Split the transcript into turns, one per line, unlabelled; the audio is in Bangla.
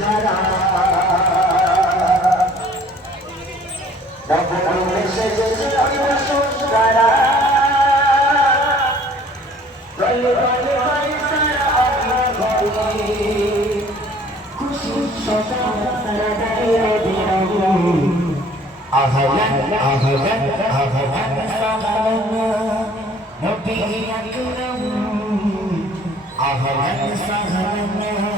ধারা তখন এসেছে সংস্কারা বলে বলে বলে সারা
सहन सहन